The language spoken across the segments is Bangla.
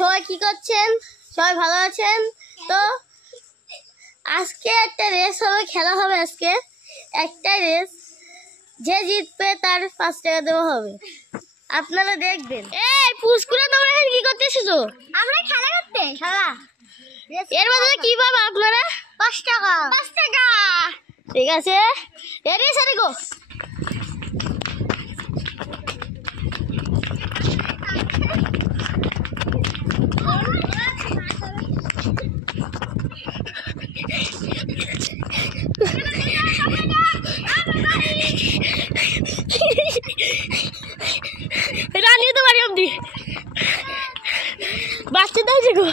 সবাই কি করছেন? সবাই ভালো আছেন তো? আজকে একটা রেস হবে, খেলা হবে। আজকে একটা রেস, যে জিতবে তার 5 টাকা দেওয়া হবে। আপনারা দেখবেন। এই পুষ্কুরা, তোমরা এখানে কি করতে এসেছো? আমরা খেলা করতে। খেলা এর বদলে কি পাবে আপনারা? 5 টাকা। 5 টাকা। ঠিক আছে, রেডি সেট গো। রানি তো বাড়ি অব্দি বাঁচতে দেয় গো।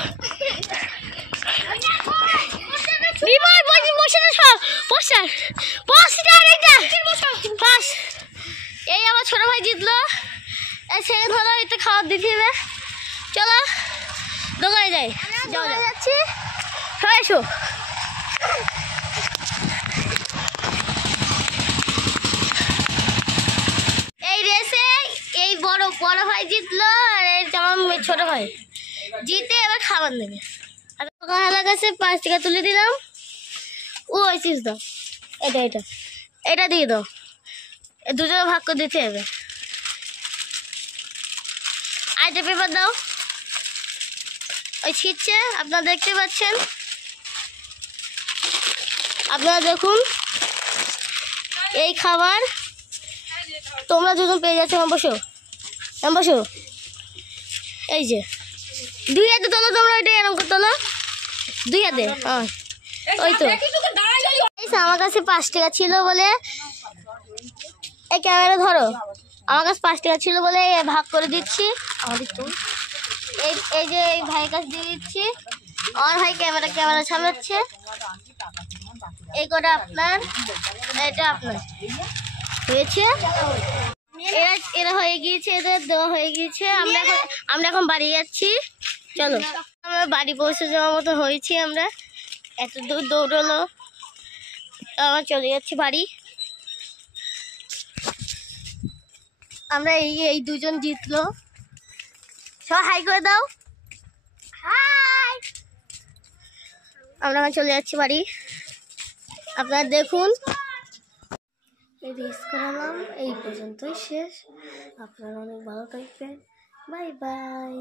এই আমার ছোট ভাই জিতলো। সেকেন্ড হলো, এটা খাওয়ার দিতে হবে। চলো দোকানে যাই। যাচ্ছি, সবাই এসো। এই রেসে এই বড় ভাই জিতলো, আর এই আমার ছোট ভাই জিতে এবার খাবার নেবে। আর কাছে 5 টাকা তুলে দিলাম। ও চিজ দাও, এটা দিয়ে দাও। দুজনে ভাগ করে দিতে হবে। আইটা পেপার দাও। ওই ছিটছে, আপনারা দেখতে পাচ্ছেন। আপনারা দেখুন, এই খাবার তোমরা দুজন পেয়ে যাচ্ছ। বসো। এই যে 2 হাতে তোলো, তোমরা ওইটা এরকম করে তোলো 2 হাতে। ওই তো আমার কাছে 5 টাকা ছিল বলে, এই ক্যামেরা ধরো। আমার কাছে 5 টাকা ছিল বলে ভাগ করে দিচ্ছি। এই যে এই ভাইয়ের কাছে দিয়ে দিচ্ছি। আমার ভাই ক্যামেরা সামলাচ্ছে। এই কটা আপনার, এটা আপনার হয়েছে। এরা হয়ে গিয়েছে, এদের দেওয়া হয়ে গিয়েছে। আমরা এখন বাড়ি যাচ্ছি। চলো, আমরা বাড়ি পৌঁছে যাওয়ার মতো হয়েছি। আমরা এত দূর দৌড়লো, আমরা চলে যাচ্ছি বাড়ি। আমরা এই দুজন জিতলো। সবাই হাই করে দাও। হাই। আমরা চলে যাচ্ছি বাড়ি। আপনারা দেখুন, এই রেস করালাম, এই পর্যন্তই শেষ। আপনারা অনেক ভালো থাকবেন। Bye bye.